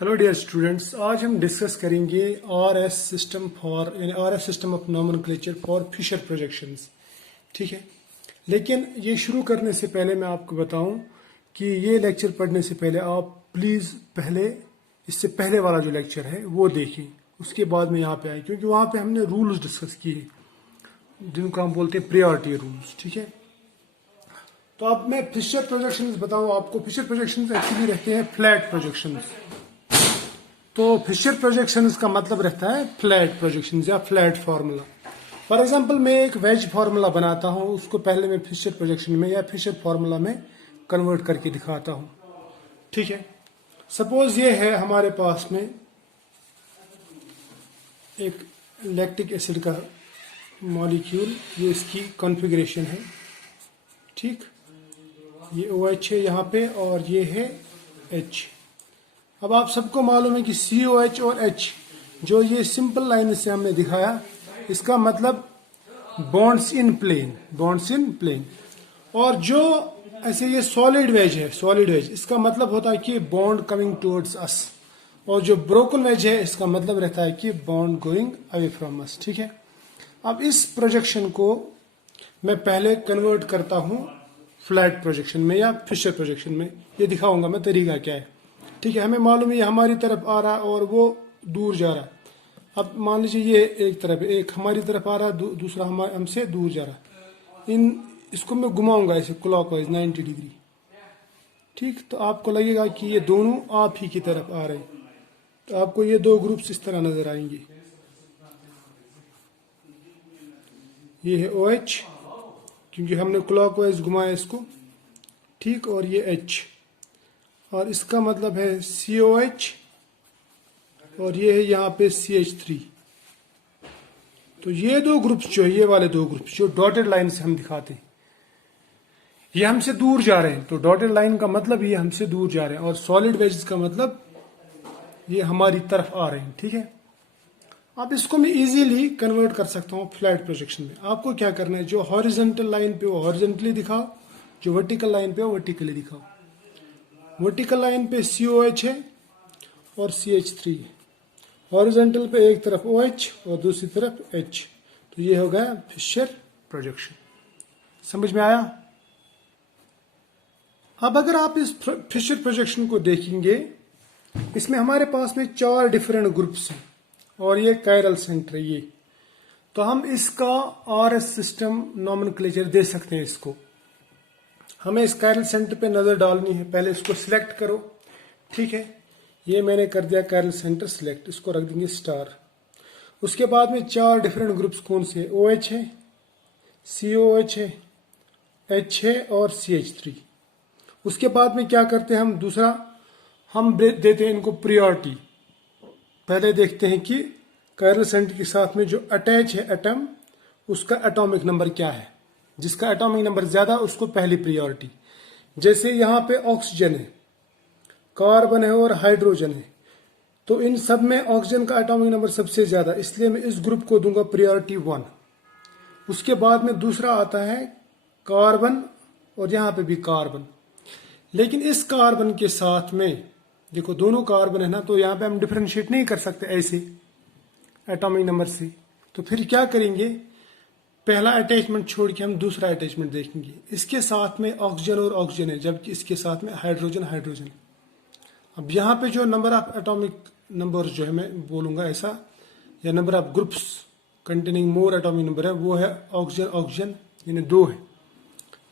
Hello dear students, आज हम discuss करेंगे RS system of nomenclature for Fischer projections. ठीक है, लेकिन ये शुरू करने से पहले मैं आपको बताऊं कि ये लेक्चर पढ़ने से पहले आप प्लीज़ इससे पहले वाला जो लेक्चर है वो देखें, उसके बाद में यहाँ पे आए, क्योंकि वहाँ पे हमने रूल्स डिस्कस किए जिनको हम बोलते हैं प्रायोरिटी रूल्स। ठीक है, तो अब मैं फिशर प्रोजेक्शंस बताऊँ आपको। फिशर प्रोजेक्शंस एक्चुअली रहते हैं फ्लैट प्रोजेक्शंस। तो फिशर प्रोजेक्शंस का मतलब रहता है फ्लैट प्रोजेक्शंस या फ्लैट फार्मूला। फॉर एग्जांपल मैं एक वेज फार्मूला बनाता हूं, उसको पहले मैं फिशर प्रोजेक्शन में या फिशर फार्मूला में कन्वर्ट करके दिखाता हूं। ठीक है, सपोज ये है हमारे पास में एक लैक्टिक एसिड का मॉलिक्यूल, ये इसकी कॉन्फ़िगरेशन है। ठीक, ये OH है यहाँ पे और ये है H। अब आप सबको मालूम है कि COH और H जो ये सिंपल लाइन से हमने दिखाया, इसका मतलब बॉन्ड्स इन प्लेन। और जो ऐसे ये सॉलिड वेज है, इसका मतलब होता है कि बॉन्ड कमिंग टुवर्ड्स अस, और जो ब्रोकन वेज है इसका मतलब रहता है कि bond going away from us. ठीक है, अब इस प्रोजेक्शन को मैं पहले कन्वर्ट करता हूं फ्लैट प्रोजेक्शन में या फिशर प्रोजेक्शन में। ये दिखाऊंगा मैं तरीका क्या है। ठीक है, हमें मालूम है ये हमारी तरफ आ रहा और वो दूर जा रहा। अब मान लीजिए ये एक तरफ, एक हमारी तरफ आ रहा, दूसरा हमसे दूर जा रहा। इसको मैं घुमाऊंगा ऐसे क्लॉकवाइज 90 डिग्री। ठीक, तो आपको लगेगा कि ये दोनों आप ही की तरफ आ रहे हैं। तो आपको ये दो ग्रुप्स इस तरह नजर आएंगे। ये है OH क्योंकि हमने क्लॉकवाइज घुमाया इसको। ठीक, और ये H, और इसका मतलब है COH, और ये है यहाँ पे CH3। तो ये दो ग्रुप्स जो है, ये वाले दो ग्रुप्स जो डॉटेड लाइन से हम दिखाते हैं, ये हमसे दूर जा रहे हैं। तो डॉटेड लाइन का मतलब ये हमसे दूर जा रहे हैं, और सॉलिड वेजेस का मतलब ये हमारी तरफ आ रहे हैं। ठीक है, अब इसको मैं इजीली कन्वर्ट कर सकता हूँ फ्लैट प्रोजेक्शन में। आपको क्या करना है, जो हॉरिजॉन्टल लाइन पे वो हॉरिजॉन्टली दिखाओ, जो वर्टिकल लाइन पे वो वर्टिकली दिखाओ। वर्टिकल लाइन पे COH है और CH3 है, हॉरिजॉन्टल पे एक तरफ OH और दूसरी तरफ H। तो ये हो गया फिशर प्रोजेक्शन। समझ में आया? अब अगर आप इस फिशर प्रोजेक्शन को देखेंगे, इसमें हमारे पास में 4 डिफरेंट ग्रुप्स हैं और ये कायरल सेंटर है ये। तो हम इसका RS सिस्टम नॉमेनक्लेचर दे सकते हैं। इसको हमें इस कायरल सेंटर पे नजर डालनी है। पहले इसको सिलेक्ट करो। ठीक है, ये मैंने कर दिया कायरल सेंटर सिलेक्ट, इसको रख देंगे स्टार। उसके बाद में 4 डिफरेंट ग्रुप्स कौन से? OH है, COH है, H है और CH3। उसके बाद में क्या करते हैं हम, दूसरा हम देते हैं इनको प्रायोरिटी। पहले देखते हैं कि कायरल सेंटर के साथ में जो अटैच है एटम, उसका एटॉमिक नंबर क्या है। जिसका एटॉमिक नंबर ज्यादा उसको पहली प्रायोरिटी। जैसे यहाँ पे ऑक्सीजन है, कार्बन है और हाइड्रोजन है, तो इन सब में ऑक्सीजन का एटॉमिक नंबर सबसे ज्यादा, इसलिए मैं इस ग्रुप को दूंगा प्रायोरिटी 1। उसके बाद में दूसरा आता है कार्बन, और यहाँ पे भी कार्बन। लेकिन इस कार्बन के साथ में देखो दोनों कार्बन है ना, तो यहाँ पे हम डिफरेंशिएट नहीं कर सकते ऐसे एटॉमिक नंबर से। तो फिर क्या करेंगे, पहला अटैचमेंट छोड़ के हम दूसरा अटैचमेंट देखेंगे। इसके साथ में ऑक्सीजन और ऑक्सीजन है, जबकि इसके साथ में हाइड्रोजन है। अब यहाँ पे जो नंबर ऑफ एटॉमिक नंबर जो है मैं बोलूंगा ऐसा, या number of groups containing more atomic number है, वो है ऑक्सीजन यानी 2 है।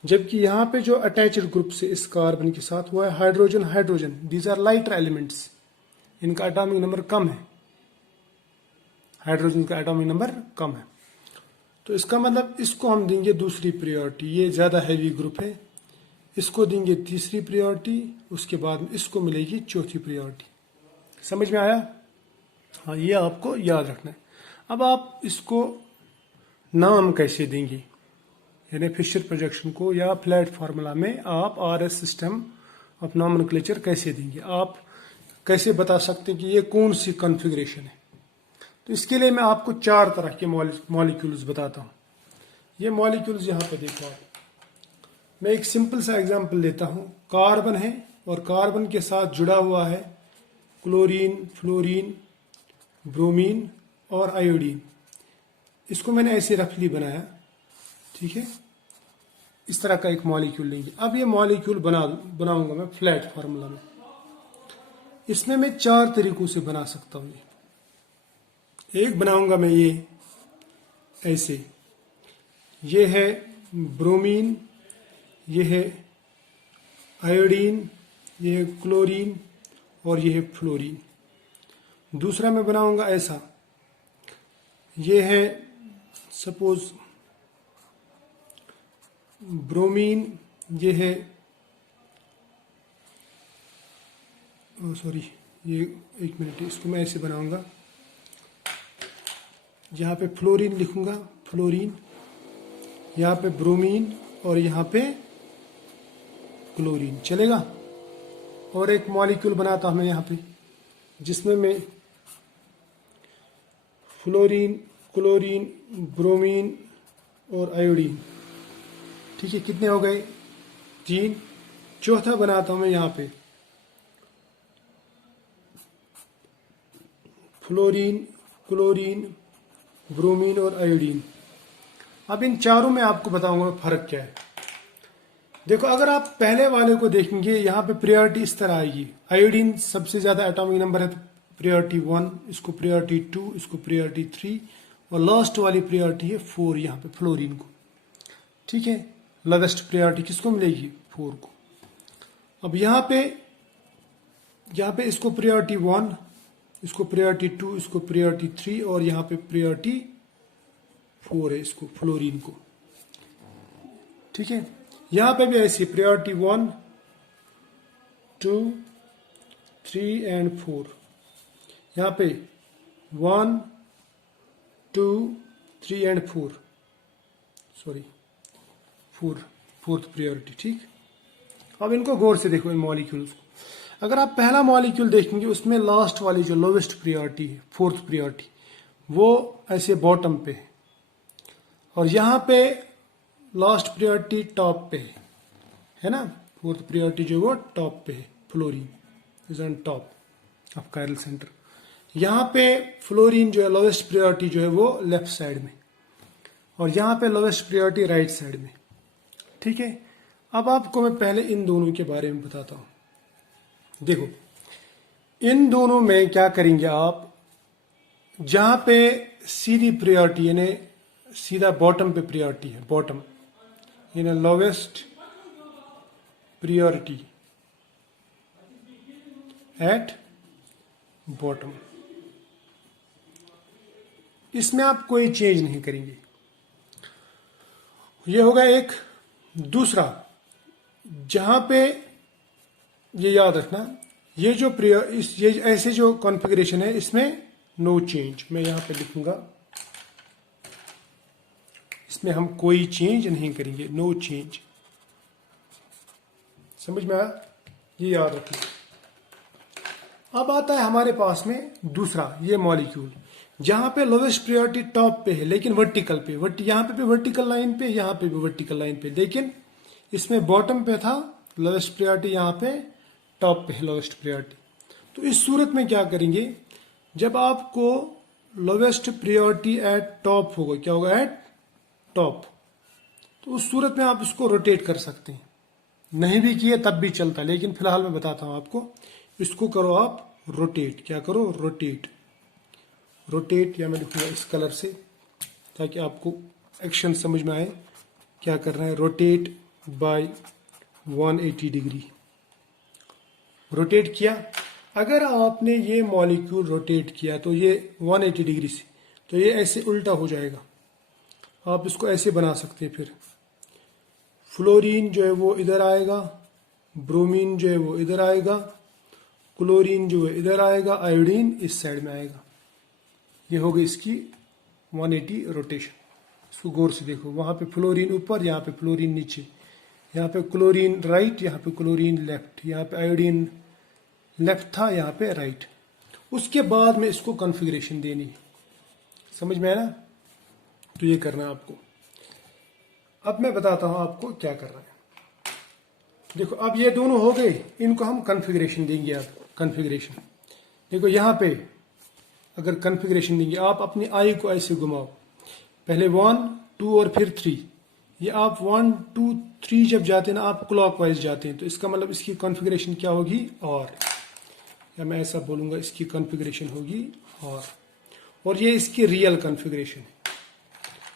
जबकि यहाँ पे जो अटैच्ड ग्रुप है इस कार्बन के साथ वो है hydrogen. These are lighter elements, इनका एटॉमिक नंबर कम है, हाइड्रोजन का एटॉमिक नंबर कम है। तो इसका मतलब इसको हम देंगे दूसरी प्रायोरिटी। ये ज्यादा हैवी ग्रुप है, इसको देंगे तीसरी प्रायोरिटी। उसके बाद इसको मिलेगी चौथी प्रायोरिटी। समझ में आया? हाँ, ये आपको याद रखना है। अब आप इसको नाम कैसे देंगे, यानी फिशर प्रोजेक्शन को या फ्लैट फार्मूला में आप RS सिस्टम ऑफ नॉमेनक्लेचर कैसे देंगे? आप कैसे बता सकते हैं कि ये कौन सी कॉन्फ़िगरेशन है? तो इसके लिए मैं आपको 4 तरह के मॉलिक्यूल्स बताता हूँ। ये मॉलिक्यूल्स यहाँ पे देखो आप, मैं एक सिंपल सा एग्जांपल लेता हूँ। कार्बन है और कार्बन के साथ जुड़ा हुआ है क्लोरीन, फ्लोरीन, ब्रोमीन और आयोडीन। इसको मैंने ऐसे रफली बनाया, ठीक है। इस तरह का एक मॉलिक्यूल लेंगे। अब ये मॉलिक्यूल बनाऊंगा मैं फ्लैट फार्मूला में। इसमें मैं 4 तरीकों से बना सकता हूँ। एक बनाऊंगा मैं ये ऐसे, ये है ब्रोमीन, ये है आयोडीन, ये है क्लोरीन और ये है फ्लोरीन। दूसरा मैं बनाऊंगा ऐसा, ये है सपोज ब्रोमीन, ये है सॉरी, ये एक मिनट, इसको मैं ऐसे बनाऊंगा, यहाँ पे फ्लोरीन लिखूंगा, फ्लोरीन, यहाँ पे ब्रोमीन और यहाँ पे क्लोरीन, चलेगा। और एक मॉलिक्यूल बनाता हूं मैं यहाँ पे, जिसमें मैं फ्लोरीन, क्लोरीन, ब्रोमीन और आयोडीन, ठीक है। कितने हो गए? 3। चौथा बनाता हूं मैं यहाँ पे फ्लोरीन, क्लोरीन, ब्रोमीन और आयोडीन। अब इन चारों में आपको बताऊंगा फर्क क्या है। देखो, अगर आप पहले वाले को देखेंगे, यहाँ पे प्रायोरिटी इस तरह आएगी। आयोडीन सबसे ज्यादा एटॉमिक नंबर है, तो प्रायोरिटी 1, इसको प्रायोरिटी 2, इसको प्रायोरिटी 3 और लास्ट वाली प्रायोरिटी है 4 यहाँ पे फ्लोरीन को, ठीक है। लोवेस्ट प्रायोरिटी किसको मिलेगी? 4 को। अब यहाँ पे इसको प्रायोरिटी 1, इसको प्रायोरिटी 2, इसको प्रायोरिटी 3 और यहाँ पे प्रायोरिटी 4 है इसको, फ्लोरीन को, ठीक है। यहाँ पे भी ऐसी प्रायोरिटी 1, 2, 3 एंड 4। यहाँ पे 1, 2, 3 एंड 4, सॉरी 4th प्रायोरिटी, ठीक। अब इनको गौर से देखो, इन मॉलिक्यूल्स को। अगर आप पहला मॉलिक्यूल देखेंगे, उसमें लास्ट वाली जो लोवेस्ट प्रायोरिटी है, 4th प्रायोरिटी, वो ऐसे बॉटम पे है, और यहाँ पे लास्ट प्रायोरिटी टॉप पे है ना। 4th प्रायोरिटी जो वो टॉप पे है, fluorine is on top of chiral centre. यहाँ पे फ्लोरीन जो है लोवेस्ट प्रायोरिटी जो है वो लेफ्ट साइड में, और यहाँ पे लोवेस्ट प्रायोरिटी राइट साइड में, ठीक है। अब आपको मैं पहले इन दोनों के बारे में बताता हूँ। देखो, इन दोनों में क्या करेंगे आप, जहां पे सीधी प्रायोरिटी यानी सीधा बॉटम पे प्रायोरिटी है, बॉटम यानी लोवेस्ट प्रायोरिटी एट बॉटम, इसमें आप कोई चेंज नहीं करेंगे। ये होगा एक। दूसरा, जहां पे ये याद रखना, ये जो ये ऐसे जो कॉन्फ़िगरेशन है, इसमें नो चेंज, मैं यहां पे लिखूंगा, इसमें हम कोई चेंज नहीं करेंगे, नो चेंज। समझ में आया? ये याद रखना। अब आता है हमारे पास में दूसरा ये मॉलिक्यूल, जहां पे लोवेस्ट प्रायोरिटी टॉप पे है, लेकिन वर्टिकल पे, यहां पे भी वर्टिकल लाइन पे, यहां पे भी वर्टिकल लाइन पे, लेकिन इसमें बॉटम पे था लोवेस्ट प्रायोरिटी, यहां पे टॉप पे है लोवेस्ट प्रायोरिटी। तो इस सूरत में क्या करेंगे, जब आपको लोवेस्ट प्रायोरिटी एट टॉप होगा, क्या होगा? Eight top. तो उस सूरत में आप इसको रोटेट कर सकते हैं, नहीं भी किए तब भी चलता, लेकिन फिलहाल मैं बताता हूं आपको। इसको करो आप रोटेट, क्या करो? रोटेट, रोटेट, या मैं लिखूंगा इस कलर से ताकि आपको एक्शन समझ में आए क्या कर रहा है। रोटेट बाय 180 डिग्री, रोटेट किया। अगर आपने ये मॉलिक्यूल रोटेट किया तो ये 180 डिग्री से, तो ये ऐसे उल्टा हो जाएगा। आप इसको ऐसे बना सकते हैं, फिर फ्लोरीन जो है वो इधर आएगा, ब्रोमीन जो है वो इधर आएगा, क्लोरीन जो है इधर आएगा, आयोडीन इस साइड में आएगा। ये होगी इसकी 180 रोटेशन। इसको गौर से देखो, वहां पे फ्लोरीन ऊपर, यहाँ पे फ्लोरीन नीचे, यहाँ पे क्लोरीन राइट, यहाँ पे क्लोरीन लेफ्ट, यहाँ पे आयोडीन लेफ्ट था, यहाँ पे राइट। उसके बाद में इसको कॉन्फ़िगरेशन देनी है, समझ में आया ना? तो ये करना है आपको। अब मैं बताता हूं आपको क्या करना है। देखो, अब ये दोनों हो गए, इनको हम कॉन्फ़िगरेशन देंगे। अब कॉन्फ़िगरेशन देखो यहाँ पे अगर कॉन्फ़िगरेशन देंगे, आप अपनी आई को ऐसे घुमाओ, पहले 1 2 और फिर 3, ये आप 1 2 3 जब जाते हैं ना, आप क्लॉकवाइज जाते हैं, तो इसका मतलब इसकी कॉन्फ़िगरेशन क्या होगी, या मैं ऐसा बोलूंगा इसकी कॉन्फ़िगरेशन होगी और ये इसकी रियल कॉन्फ़िगरेशन है,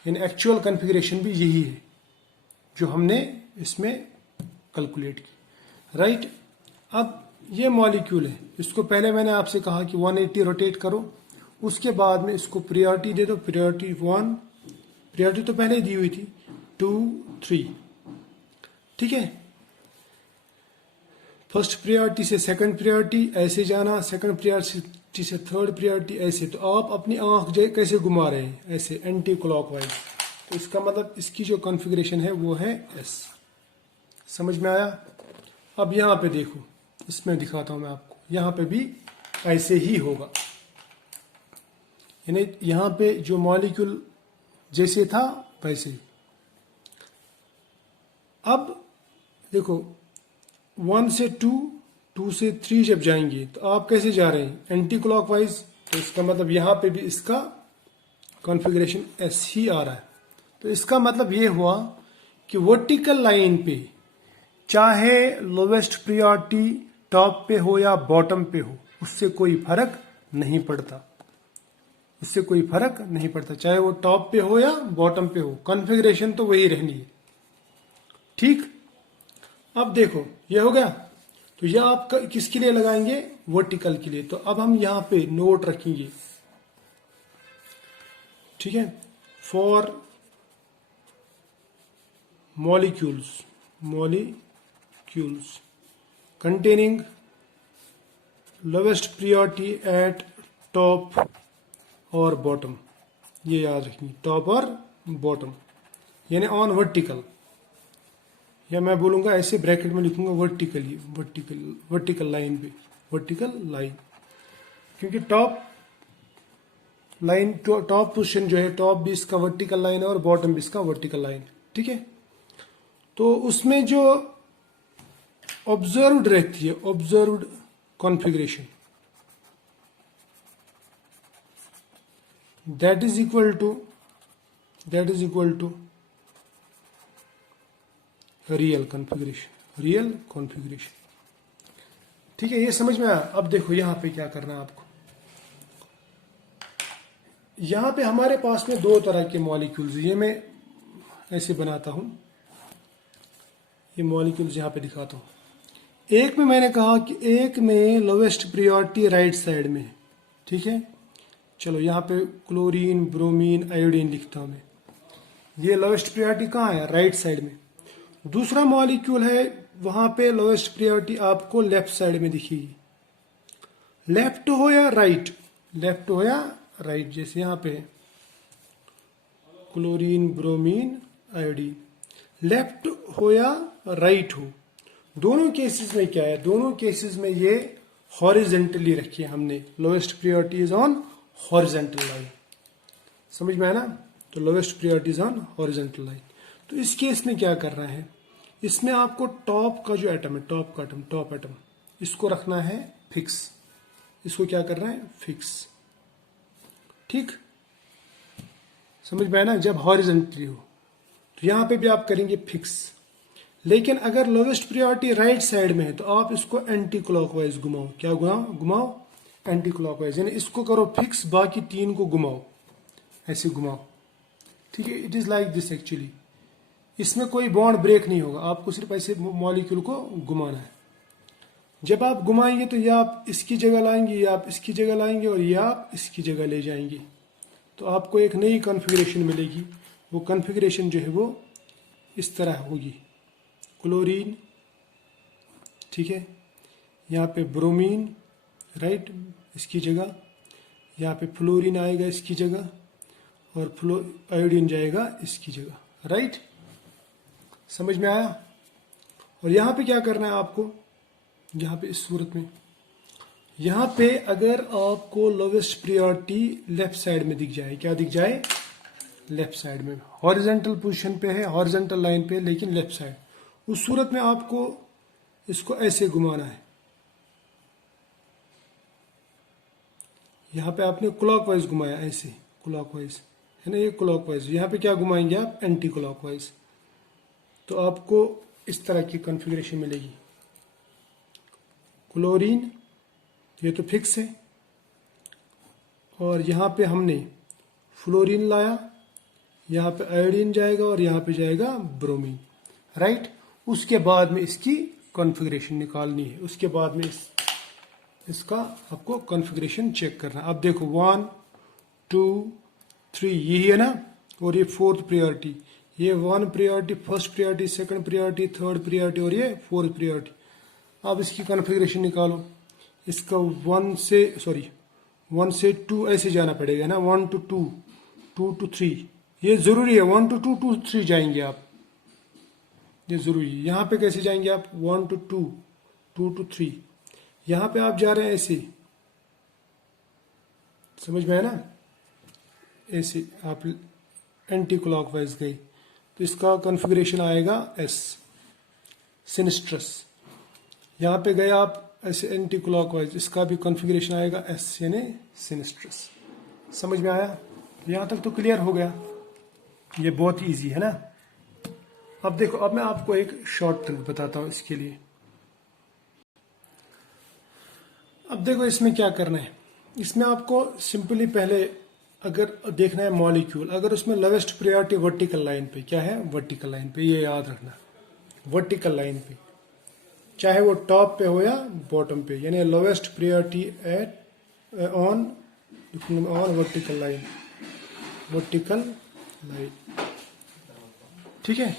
यानी एक्चुअल कॉन्फ़िगरेशन भी यही है जो हमने इसमें कैलकुलेट की, राइट। अब ये मॉलिक्यूल है, इसको पहले मैंने आपसे कहा कि 180 रोटेट करो, उसके बाद में इसको प्रायोरिटी दे दो, प्रायोरिटी 1, प्रायोरिटी तो पहले ही दी हुई थी, 2 3, ठीक है। फर्स्ट प्रायोरिटी से सेकंड प्रायोरिटी ऐसे जाना, सेकंड प्रायोरिटी से थर्ड प्रायोरिटी ऐसे, तो आप अपनी आंख कैसे घुमा रहे हैं, ऐसे एंटी क्लॉकवाइज, तो इसका मतलब इसकी जो कॉन्फ़िगरेशन है वो है एस। समझ में आया। अब यहाँ पे देखो, इसमें दिखाता हूं मैं आपको, यहाँ पे भी ऐसे ही होगा, यानी यहाँ पे जो मॉलिक्यूल जैसे था वैसे ही। अब देखो 1 से 2, 2 से 3 जब जाएंगे तो आप कैसे जा रहे हैं, एंटी क्लॉकवाइज, तो इसका मतलब यहाँ पे भी इसका कॉन्फ़िगरेशन एस ही आ रहा है। तो इसका मतलब ये हुआ कि वर्टिकल लाइन पे चाहे लोवेस्ट प्रायोरिटी टॉप पे हो या बॉटम पे हो, उससे कोई फर्क नहीं पड़ता, उससे कोई फर्क नहीं पड़ता, चाहे वो टॉप पे हो या बॉटम पे हो, कॉन्फ़िगरेशन तो वही रहनी है, ठीक। अब देखो ये हो गया, तो यह आप किसके लिए लगाएंगे, वर्टिकल के लिए। तो अब हम यहां पे नोट रखेंगे, ठीक है, for molecules containing lowest priority at top और बॉटम, ये याद रखिए, टॉप और बॉटम, यानी ऑन वर्टिकल, या मैं बोलूंगा ऐसे ब्रैकेट में लिखूंगा वर्टिकली, वर्टिकल लाइन पे, वर्टिकल लाइन, क्योंकि टॉप लाइन, टॉप पोजीशन जो है, टॉप भी इसका वर्टिकल लाइन है और बॉटम भी इसका वर्टिकल लाइन, ठीक है। तो उसमें जो ऑब्जर्व्ड रहती है, observed configuration, that is equal to real configuration, ठीक है। ये समझ में आया। अब देखो यहां पे क्या करना है आपको, यहां पे हमारे पास में दो तरह के मॉलिक्यूल्स, ये मैं ऐसे बनाता हूं, ये मॉलिक्यूल्स यहां पे दिखाता हूं। एक में मैंने कहा कि एक में लोवेस्ट प्रायोरिटी राइट साइड में है, ठीक है। चलो यहाँ पे क्लोरीन, ब्रोमीन, आयोडीन लिखता हूं मैं, ये लोवेस्ट प्रायोरिटी कहाँ है, राइट साइड में। दूसरा मॉलिक्यूल है, वहां पे लोवेस्ट प्रायोरिटी आपको लेफ्ट साइड में दिखेगी, लेफ्ट हो या राइट, जैसे यहाँ पे क्लोरीन, ब्रोमीन, आयोडीन, लेफ्ट हो या राइट हो, दोनों केसेस में क्या है, दोनों केसेस में ये हॉरिजेंटली रखी है हमने, lowest priority is on horizontal line, समझ में आया ना। तो lowest priority is on horizontal line. तो इस केस में क्या करना है, इसमें आपको टॉप का जो एटम है, टॉप एटम, इसको रखना है फिक्स, इसको क्या करना है, फिक्स, ठीक, समझ में आया ना। जब हॉरिजेंटली हो तो यहां पे भी आप करेंगे फिक्स, लेकिन अगर लोवेस्ट प्रायोरिटी राइट साइड में है तो आप इसको एंटी क्लॉकवाइज घुमाओ, क्या घुमाओ, एंटी क्लॉकवाइज, यानी इसको करो फिक्स, बाकी तीन को घुमाओ, ऐसे घुमाओ, ठीक है। It is like this actually, इसमें कोई बॉन्ड ब्रेक नहीं होगा, आपको सिर्फ ऐसे मॉलिक्यूल को घुमाना है। जब आप घुमाएंगे तो ये आप इसकी जगह लाएंगे, ये आप इसकी जगह लाएंगे और ये आप इसकी जगह ले जाएंगे, तो आपको एक नई कॉन्फ़िगरेशन मिलेगी। वो कॉन्फ़िगरेशन जो है वो इस तरह होगी, क्लोरीन, ठीक है, यहाँ पे ब्रोमीन, राइट, इसकी जगह, यहाँ पे फ्लोरीन आएगा इसकी जगह, और आयोडीन जाएगा इसकी जगह, राइट, समझ में आया। और यहाँ पे क्या करना है आपको, यहाँ पे इस सूरत में, यहाँ पे अगर आपको लोवेस्ट प्रायोरिटी लेफ्ट साइड में दिख जाए, क्या दिख जाए, लेफ्ट साइड में, हॉरिजेंटल पोजीशन पे है, हॉरिजेंटल लाइन पे, लेकिन लेफ्ट साइड, उस सूरत में आपको इसको ऐसे घुमाना है, यहाँ पे आपने क्लॉकवाइज घुमाया, ऐसे क्लॉकवाइज है ना, ये क्लॉकवाइज। यहाँ पे क्या घुमाएंगे आप, एंटी क्लॉकवाइज। तो आपको इस तरह की कॉन्फ़िगरेशन मिलेगी। क्लोरीन ये तो फिक्स है, और यहाँ पे हमने फ्लोरीन लाया, यहाँ पे आयोडीन जाएगा और यहाँ पे जाएगा ब्रोमीन, राइट। उसके बाद में इसकी कॉन्फ़िगरेशन निकालनी है, उसके बाद में इसका आपको कॉन्फ़िगरेशन चेक करना है। अब देखो 1 2 3 यही है ना, और ये फोर्थ प्रायोरिटी, ये 1 priority, first priority, second priority, third priority और ये फोर्थ प्रायोरिटी। अब इसकी कॉन्फ़िगरेशन निकालो। इसका 1 से 2 ऐसे जाना पड़ेगा ना, 1 to 2, 2 to 3, ये जरूरी है। 1 to 2 to 3 जाएंगे आप, ये जरूरी है। यहाँ पे कैसे जाएंगे आप, 1 to 2, 2 to 3। यहाँ पे आप जा रहे हैं ऐसे, समझ में है ना, ऐसे आप एंटी क्लॉकवाइज गए तो इसका कॉन्फ़िगरेशन आएगा एस, सिनिस्ट्रस। यहाँ पे गए आप ऐसे एंटी क्लॉकवाइज, इसका भी कॉन्फ़िगरेशन आएगा एस यानी सिनिस्ट्रस। समझ में आया, यहाँ तक तो क्लियर हो गया, ये बहुत इजी है ना। अब देखो, अब मैं आपको एक शॉर्ट ट्रिक बताता हूँ इसके लिए। अब देखो इसमें क्या करना है, इसमें आपको सिंपली पहले अगर देखना है मॉलिक्यूल, अगर उसमें लोवेस्ट प्रायोरिटी वर्टिकल लाइन पे, क्या है वर्टिकल लाइन पे, ये याद रखना, वर्टिकल लाइन पे, चाहे वो टॉप पे हो या बॉटम पे, यानी lowest priority eight on vertical line, vertical line, ठीक है।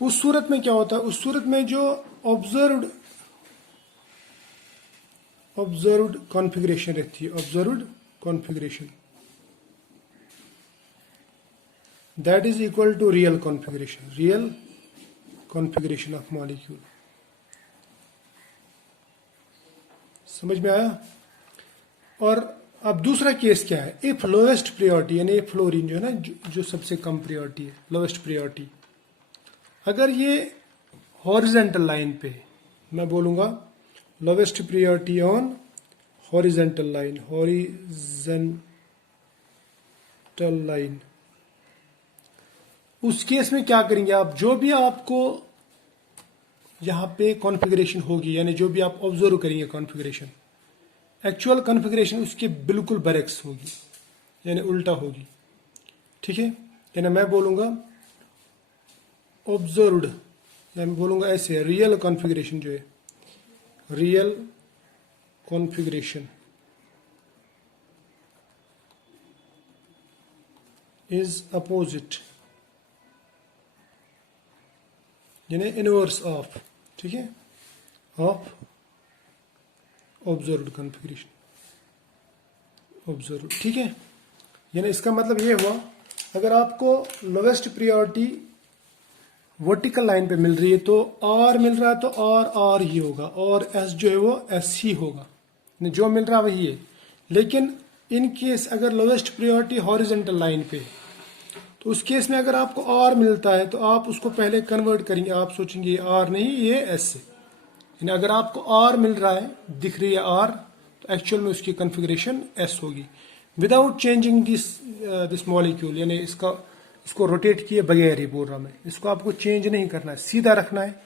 उस सूरत में क्या होता है, उस सूरत में जो ऑब्जर्व्ड कॉन्फ़िगरेशन रहती है, observed configuration, that is equal to real configuration of molecule. समझ में आया। और अब दूसरा केस क्या है, इफ लोवेस्ट प्रायोरिटी यानी फ्लोरीन जो है ना, जो सबसे कम प्रायोरिटी है, लोवेस्ट प्रायोरिटी, अगर ये हॉरिजेंटल लाइन पे, मैं बोलूंगा lowest priority on horizontal line, उस केस में क्या करेंगे आप, जो भी आपको यहाँ पे कॉन्फ़िगरेशन होगी, यानी जो भी आप ऑब्जर्व करेंगे कॉन्फ़िगरेशन, एक्चुअल कॉन्फ़िगरेशन उसके बिल्कुल बरक्स होगी, यानी उल्टा होगी, ठीक है। यानी मैं बोलूंगा ऑब्जर्व्ड, या मैं बोलूंगा ऐसे, रियल कॉन्फ़िगरेशन जो है, रियल कॉन्फ़िगरेशन इज अपोजिट, यानी इनवर्स ऑफ, ठीक है, ऑफ ऑब्जर्व्ड कॉन्फ़िगरेशन, ऑब्जर्व, ठीक है। यानी इसका मतलब ये हुआ, अगर आपको लोवेस्ट प्रायोरिटी वर्टिकल लाइन पे मिल रही है तो आर मिल रहा है तो आर ही होगा, और एस जो है वो एस ही होगा, जो मिल रहा वही है। लेकिन इन केस अगर लोवेस्ट प्रायोरिटी हॉरिजेंटल लाइन पे, तो उस केस में अगर आपको आर मिलता है तो आप उसको पहले कन्वर्ट करेंगे, आप सोचेंगे आर नहीं ये एस है। यानी अगर आपको आर मिल रहा है, दिख रही है आर, तो एक्चुअल में उसकी कॉन्फ़िगरेशन एस होगी, विदाउट चेंजिंग दिस मॉलिक्यूल, यानी इसको रोटेट किए बगैर ही बोल रहा मैं, इसको आपको चेंज नहीं करना है, सीधा रखना है,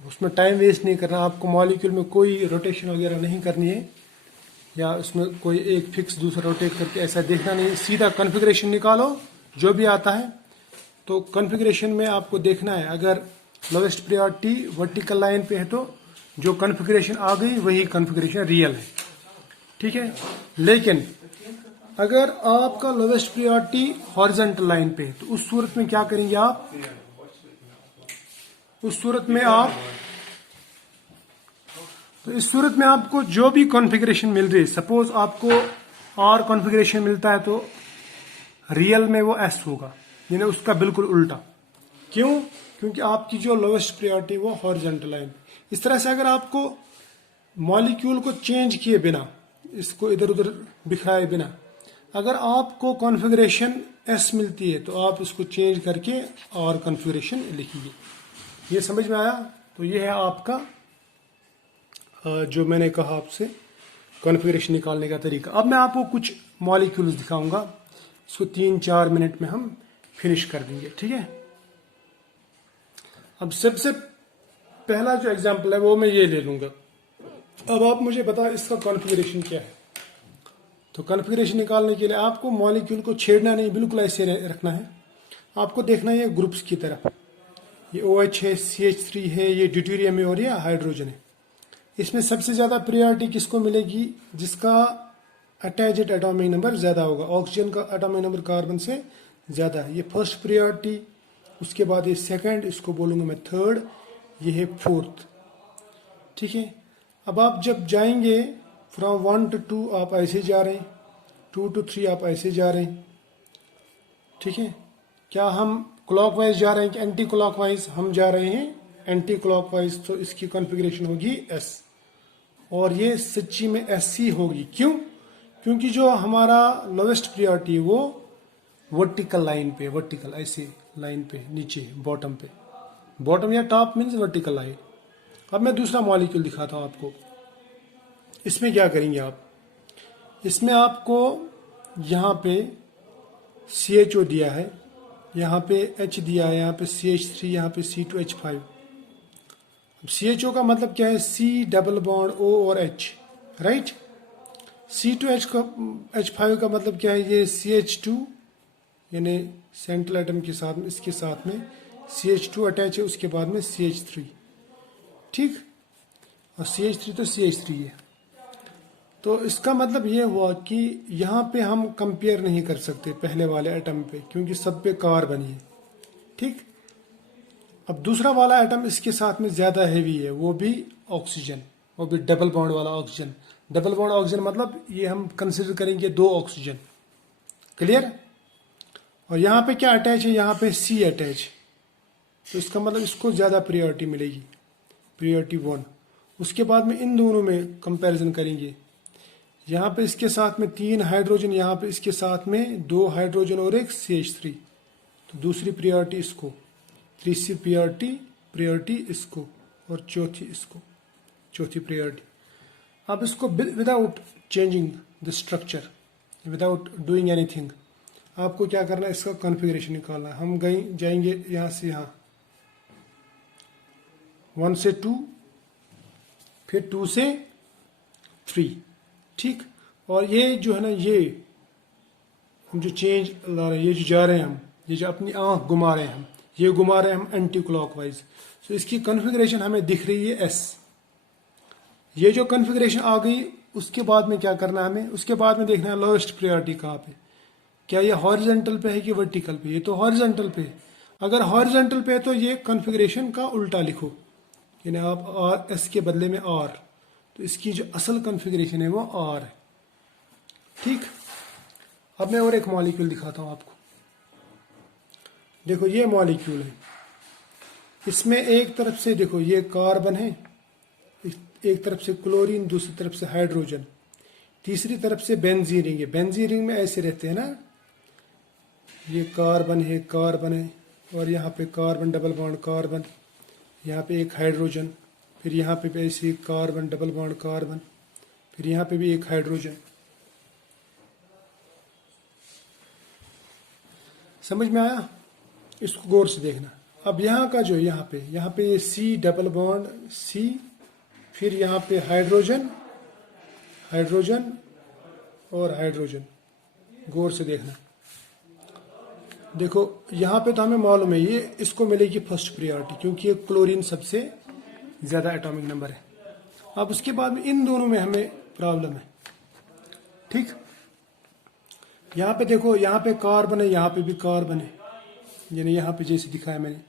उसमें टाइम वेस्ट नहीं करना, आपको मॉलिक्यूल में कोई रोटेशन वगैरह नहीं करनी है, या उसमें कोई एक फिक्स दूसरा रोटेट करके ऐसा देखना नहीं, सीधा कॉन्फ़िगरेशन निकालो जो भी आता है। तो कॉन्फ़िगरेशन में आपको देखना है, अगर लोवेस्ट प्रायोरिटी वर्टिकल लाइन पे है तो जो कॉन्फ़िगरेशन आ गई वही कॉन्फ़िगरेशन रियल है, ठीक है। लेकिन अगर आपका लोवेस्ट प्रायोरिटी हॉरिजॉन्टल लाइन पे है तो उस सूरत में क्या करेंगे आप, उस सूरत में आपको जो भी कॉन्फ़िगरेशन मिल रही है, सपोज आपको आर कॉन्फ़िगरेशन मिलता है तो रियल में वो एस होगा, यानी उसका बिल्कुल उल्टा। क्यों? क्योंकि आपकी जो लोवेस्ट प्रायोरिटी वो हॉरिजॉन्टल लाइन। इस तरह से अगर आपको मॉलिक्यूल को चेंज किए बिना, इसको इधर उधर बिखराए बिना, अगर आपको कॉन्फ़िगरेशन एस मिलती है तो आप इसको चेंज करके और कॉन्फ़िगरेशन लिखिए। ये समझ में आया? तो ये है आपका जो मैंने कहा आपसे कॉन्फ़िगरेशन निकालने का तरीका। अब मैं आपको कुछ मॉलिक्यूल्स दिखाऊंगा, इसको 3-4 मिनट में हम फिनिश कर देंगे, ठीक है। अब सबसे पहला जो एग्जांपल है वो मैं ये ले लूंगा। अब आप मुझे बताओ इसका कॉन्फ़िगरेशन क्या है। तो कॉन्फ़िगरेशन निकालने के लिए आपको मॉलिक्यूल को छेड़ना नहीं, बिल्कुल ऐसे रखना है। आपको देखना है ये ग्रुप्स की तरफ, ये OH है, CH3 है, ये ड्यूटेरियम है और ये हाइड्रोजन है। इसमें सबसे ज्यादा प्रायोरिटी किसको मिलेगी? जिसका अटैच्ड एटॉमिक नंबर ज्यादा होगा। ऑक्सीजन का एटॉमिक नंबर कार्बन से ज्यादा है, ये फर्स्ट प्रायोरिटी। उसके बाद ये सेकंड, इसको बोलूंगा मैं थर्ड, ये है फोर्थ, ठीक है। अब आप जब जाएंगे फ्रॉम 1 to 2 आप ऐसे जा रहे हैं, 2 to 3 आप ऐसे जा रहे हैं, ठीक है। क्या हम क्लॉकवाइज जा रहे हैं कि एंटी क्लॉकवाइज? हम जा रहे हैं एंटी क्लॉकवाइज, तो इसकी कॉन्फ़िगरेशन होगी S। और ये सच्ची में S ही होगी। क्यों? क्योंकि जो हमारा लोवेस्ट प्रायोरिटी है वो वर्टिकल लाइन पे, वर्टिकल ऐसे लाइन पे नीचे बॉटम पे, बॉटम या टॉप मीन्स वर्टिकल लाइन। अब मैं दूसरा मॉलिक्यूल दिखाता हूं आपको। इसमें क्या करेंगे आप? इसमें आपको यहाँ पे CHO दिया है, यहाँ पे H दिया है, यहाँ पे CH3, यहाँ पे C2H5। अब CHO का मतलब क्या है? C डबल बॉन्ड O और H, राइट। C2H5 का मतलब क्या है? ये CH2 यानी सेंट्रल एटम के साथ में, इसके साथ में CH2 अटैच है, उसके बाद में CH3, ठीक। और CH3 तो CH3 है। तो इसका मतलब ये हुआ कि यहाँ पे हम कंपेयर नहीं कर सकते पहले वाले एटम पे, क्योंकि सब पे कार्बन है, ठीक। अब दूसरा वाला एटम इसके साथ में ज्यादा हैवी है, वो भी ऑक्सीजन, वो भी डबल बॉन्ड वाला ऑक्सीजन। डबल बॉन्ड ऑक्सीजन मतलब ये हम कंसिडर करेंगे 2 ऑक्सीजन, क्लियर। और यहाँ पे क्या अटैच है? यहाँ पे C अटैच, तो इसका मतलब इसको ज्यादा प्रायोरिटी मिलेगी, प्रायोरिटी 1। उसके बाद में इन दोनों में कंपैरिजन करेंगे। यहाँ पे इसके साथ में 3 हाइड्रोजन, यहाँ पे इसके साथ में 2 हाइड्रोजन और एक CH3, तो दूसरी प्रायोरिटी इसको, तीसरी प्रायोरिटी इसको, और चौथी इसको, चौथी प्रायोरिटी। अब इसको without changing the structure, without doing anything, आपको क्या करना है? इसका कॉन्फ़िगरेशन निकालना है। हम जाएंगे यहाँ से यहाँ 1 से 2, फिर 2 से 3, ठीक। और ये जो है ना, ये हम जो चेंज ला रहे हैं, ये जो जा रहे हैं हम, ये जो अपनी आंख घुमा रहे हैं हम, ये घुमा रहे हैं हम एंटी क्लॉकवाइज, तो इसकी कॉन्फ़िगरेशन हमें दिख रही है S। ये जो कॉन्फ़िगरेशन आ गई, उसके बाद में क्या करना है हमें? उसके बाद में देखना है लोवेस्ट प्रायोरिटी कहाँ पे, क्या ये हॉरिजॉन्टल पे है कि वर्टिकल पे? ये तो हॉरिजॉन्टल पे। अगर हॉरिजॉन्टल पे है तो ये कॉन्फ़िगरेशन का उल्टा लिखो, यानी आप S के बदले में R, तो इसकी जो असल कॉन्फ़िगरेशन है वो R है, ठीक। अब मैं और एक मॉलिक्यूल दिखाता हूं आपको। देखो ये मॉलिक्यूल है, इसमें एक तरफ से देखो ये कार्बन है, एक तरफ से क्लोरीन, दूसरी तरफ से हाइड्रोजन, तीसरी तरफ से बेंजीन रिंग है। बेंजीन रिंग में ऐसे रहते हैं ना, ये कार्बन है, कार्बन है, और यहाँ पे कार्बन डबल बॉन्ड कार्बन, यहाँ पे एक हाइड्रोजन, फिर यहाँ पे भी ऐसे कार्बन डबल बॉन्ड कार्बन, फिर यहाँ पे भी एक हाइड्रोजन। समझ में आया? इसको गौर से देखना। अब यहाँ का जो यहाँ पे ये C डबल बॉन्ड C, फिर यहाँ पे हाइड्रोजन, हाइड्रोजन और हाइड्रोजन, गौर से देखना। देखो यहाँ पे तो हमें मालूम है ये, इसको मिलेगी फर्स्ट प्रायोरिटी, क्योंकि ये क्लोरीन सबसे ज्यादा एटॉमिक नंबर है। अब उसके बाद में इन दोनों में हमें प्रॉब्लम है, ठीक। यहाँ पे देखो, यहाँ पे कार्बन है, यहाँ पे भी कार्बन है, यानी यहाँ पे जैसे दिखाया मैंने,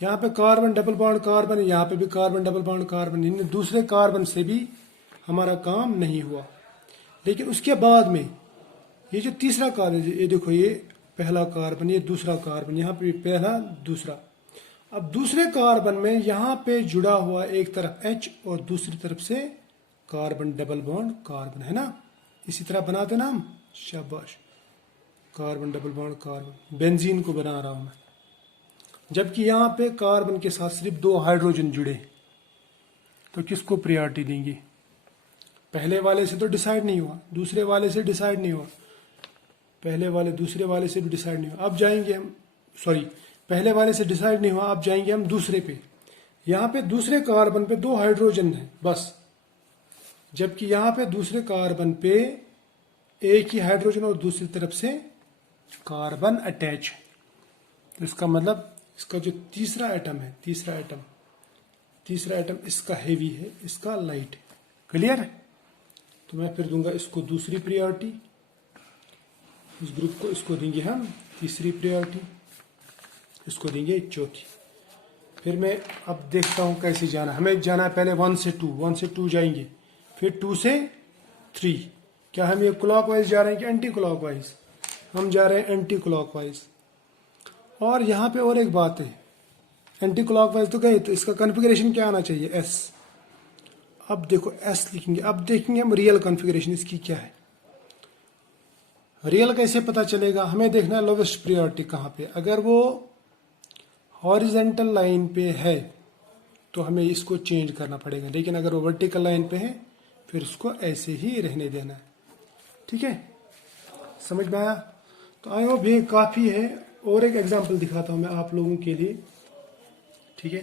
यहाँ पे कार्बन डबल बॉन्ड कार्बन है, यहाँ पे भी कार्बन डबल बॉन्ड कार्बन। इन दूसरे कार्बन से भी हमारा काम नहीं हुआ। लेकिन उसके बाद में ये जो तीसरा कार्बन, ये देखो, ये पहला कार्बन, ये दूसरा कार्बन, यहाँ पे पहला दूसरा। अब दूसरे कार्बन में यहाँ पे जुड़ा हुआ एक तरफ H और दूसरी तरफ से कार्बन डबल बॉन्ड कार्बन, है ना। इसी तरह बनाते ना हम, शाबाश, carbon double bond carbon, benzene को बना रहा हूं मैं। जबकि यहाँ पे कार्बन के साथ सिर्फ 2 हाइड्रोजन जुड़े, तो किसको प्रायोरिटी देंगे? पहले वाले से तो डिसाइड नहीं हुआ, दूसरे वाले से डिसाइड नहीं हुआ, पहले वाले दूसरे वाले से भी डिसाइड नहीं हुआ। अब जाएंगे हम, सॉरी, पहले वाले से डिसाइड नहीं हुआ, अब जाएंगे हम दूसरे पे। यहाँ पे दूसरे कार्बन पे 2 हाइड्रोजन है बस, जबकि यहाँ पे दूसरे कार्बन पे एक ही हाइड्रोजन और दूसरी तरफ से कार्बन अटैच है। तो इसका मतलब इसका जो तीसरा एटम है, तीसरा एटम इसका हेवी है, इसका लाइट है। क्लियर है? तो मैं फिर दूंगा इसको दूसरी प्रायोरिटी, इस ग्रुप को इसको देंगे हम तीसरी प्रायोरिटी, इसको देंगे चौथी। फिर मैं अब देखता हूं कैसे जाना। हमें जाना है पहले 1 से 2 जाएंगे, फिर 2 से 3। क्या हम ये क्लॉकवाइज जा रहे हैं कि एंटी क्लॉकवाइज? हम जा रहे हैं एंटी क्लॉकवाइज। और यहां पे और एक बात है, एंटी क्लॉकवाइज तो गए, तो इसका कॉन्फ़िगरेशन क्या आना चाहिए? एस। अब देखो एस लिखेंगे, अब देखेंगे हम रियल कॉन्फ़िगरेशन इसकी क्या है। रियल कैसे पता चलेगा? हमें देखना है लोवेस्ट प्रायोरिटी कहाँ पे। अगर वो हॉरिजेंटल लाइन पे है तो हमें इसको चेंज करना पड़ेगा, लेकिन अगर वो वर्टिकल लाइन पे है फिर उसको ऐसे ही रहने देना है। ठीक है, समझ में आया? तो आई होप ये काफ़ी है। और एक एग्जांपल दिखाता हूँ मैं आप लोगों के लिए। ठीक है,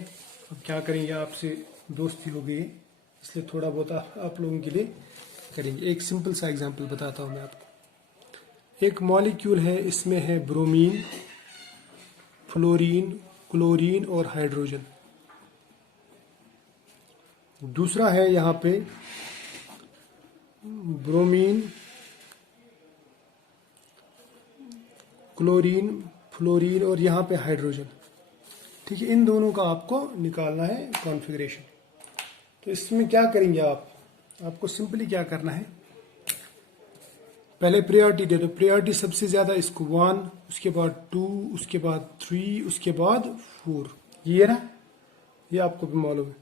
अब क्या करेंगे, आपसे दोस्ती हो गई इसलिए थोड़ा बहुत आप लोगों के लिए करेंगे। एक सिंपल सा एग्जांपल बताता हूँ मैं आपको। एक मॉलिक्यूल है, इसमें है ब्रोमीन, फ्लोरीन, क्लोरीन और हाइड्रोजन। दूसरा है यहाँ पे ब्रोमीन, क्लोरीन, फ्लोरीन और यहाँ पे हाइड्रोजन। ठीक है, इन दोनों का आपको निकालना है कॉन्फ़िगरेशन। तो इसमें क्या करेंगे आपको सिंपली क्या करना है, पहले प्रायोरिटी दे दो। प्रायोरिटी सबसे ज्यादा इसको 1, उसके बाद 2, उसके बाद 3, उसके बाद 4। ये ना, ये आपको भी मालूम है।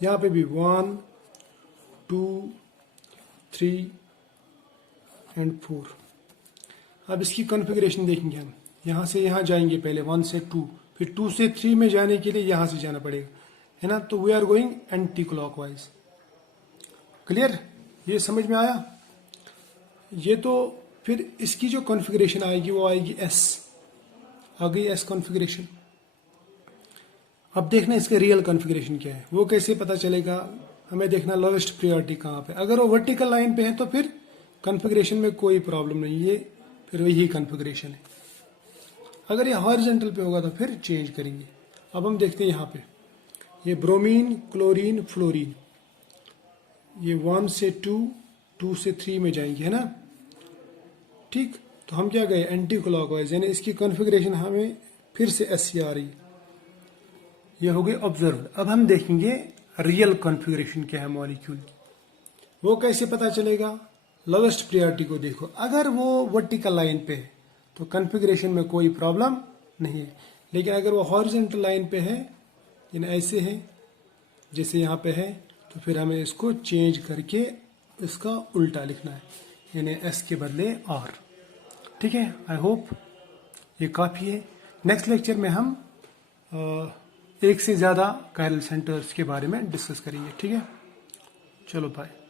यहाँ पे भी 1, 2, 3 एंड 4। अब इसकी कॉन्फ़िगरेशन देखेंगे हम। यहाँ से यहाँ जाएंगे पहले 1 से 2, फिर 2 से 3 में जाने के लिए यहाँ से जाना पड़ेगा, है ना। तो we are going anticlockwise. Clear? ये समझ में आया? ये तो फिर इसकी जो कॉन्फ़िगरेशन आएगी वो आएगी एस। आ गई एस कॉन्फ़िगरेशन। अब देखना इसका रियल कॉन्फ़िगरेशन क्या है। वो कैसे पता चलेगा? हमें देखना लोवेस्ट प्रायोरिटी कहाँ पे। अगर वो वर्टिकल लाइन पे है तो फिर कॉन्फ़िगरेशन में कोई प्रॉब्लम नहीं है, फिर वही कॉन्फ़िगरेशन है। अगर ये हॉरिजॉन्टल पे होगा तो फिर चेंज करेंगे। अब हम देखते हैं यहाँ पे ये ब्रोमीन, क्लोरीन, फ्लोरीन, ये 1 से 2, 2 से 3 में जाएंगे, है ना। ठीक, तो हम क्या गए एंटी क्लॉकवाइज, यानी इसकी कॉन्फ़िगरेशन हमें फिर से ऐसी आ रही। ये हो गई ऑब्जर्व। अब हम देखेंगे रियल कॉन्फ़िगरेशन क्या है मॉलिक्यूल की। वो कैसे पता चलेगा? लोवेस्ट प्रायोरिटी को देखो। अगर वो वर्टिकल लाइन पे है तो कॉन्फ़िगरेशन में कोई प्रॉब्लम नहीं है, लेकिन अगर वो हॉरिजॉन्टल लाइन पे है, यानी ऐसे है जैसे यहाँ पे है, तो फिर हमें इसको चेंज करके इसका उल्टा लिखना है, यानी एस के बदले आर। ठीक है, आई होप ये काफ़ी है। नेक्स्ट लेक्चर में हम एक से ज़्यादा कायरल सेंटर्स के बारे में डिस्कस करेंगे। ठीक है, चलो बाय।